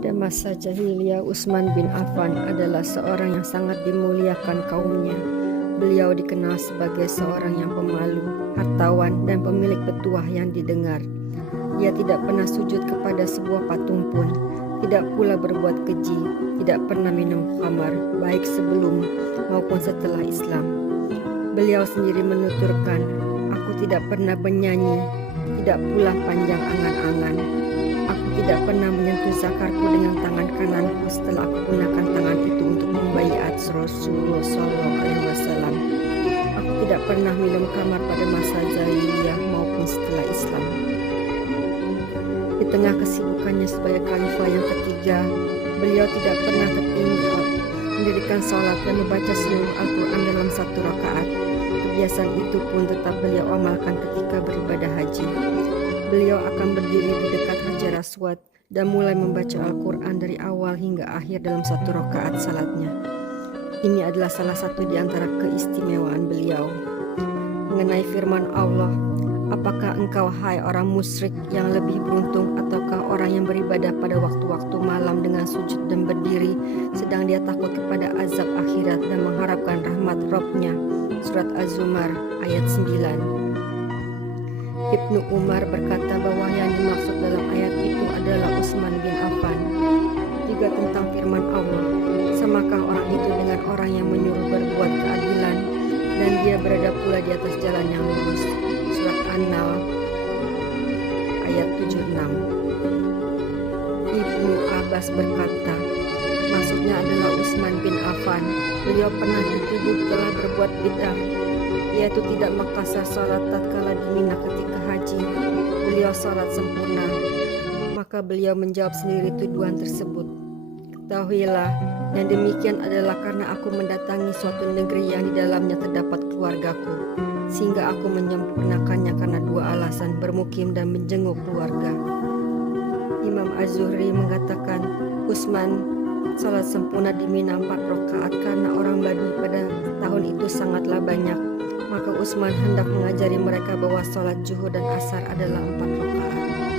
Pada masa jahiliyah, Utsman bin Affan adalah seorang yang sangat dimuliakan kaumnya. Beliau dikenal sebagai seorang yang pemalu, hartawan, dan pemilik petuah yang didengar. Dia tidak pernah sujud kepada sebuah patung pun, tidak pula berbuat keji, tidak pernah minum khamar, baik sebelum maupun setelah Islam. Beliau sendiri menuturkan, "Aku tidak pernah bernyanyi, tidak pula panjang angan-angan. Aku tidak pernah menyentuh zakarku dengan tangan kananku setelah aku gunakan tangan itu untuk membaiat Rasulullah SAW. Aku tidak pernah minum khamar pada masa jahiliyah maupun setelah Islam." Di tengah kesibukannya sebagai khalifah yang ketiga, beliau tidak pernah tertinggal mendirikan sholat dan membaca seluruh Al-Quran dalam satu rakaat. Kebiasaan itu pun tetap beliau amalkan ketika beribadah haji. Beliau akan berdiri di dekat Hajar Aswad dan mulai membaca Al-Quran dari awal hingga akhir dalam satu rakaat salatnya. Ini adalah salah satu di antara keistimewaan beliau. Mengenai firman Allah, "Apakah engkau hai orang musyrik yang lebih beruntung ataukah orang yang beribadah pada waktu-waktu malam dengan sujud dan berdiri sedang dia takut kepada azab akhirat dan mengharapkan rahmat Rabb-Nya?" Surat Az-Zumar ayat 9. Ibnu Umar berkata bahwa yang dimaksud dalam ayat itu adalah Utsman bin Affan. Juga tentang firman Allah, "Samakah orang itu dengan orang yang menyuruh berbuat keadilan dan dia berada pula di atas jalan yang lurus?" Surat An-Nahl ayat 76. Ibnu Abbas berkata, maksudnya adalah Utsman bin Affan. Beliau pernah dituduh telah berbuat bid'ah, yaitu tidak maqsar salat tatkala di Mina ketika haji. Beliau salat sempurna. Maka beliau menjawab sendiri tuduhan tersebut, "Ketahuilah, yang demikian adalah karena aku mendatangi suatu negeri yang di dalamnya terdapat keluargaku, sehingga aku menyempurnakannya karena dua alasan, bermukim dan menjenguk keluarga." Imam Az-Zuhri mengatakan, Utsman salat sempurna di Mina 4 rakaat karena orang Badui pada tahun itu sangatlah banyak. Maka Utsman hendak mengajari mereka bahwa salat zuhur dan asar adalah 4 rakaat.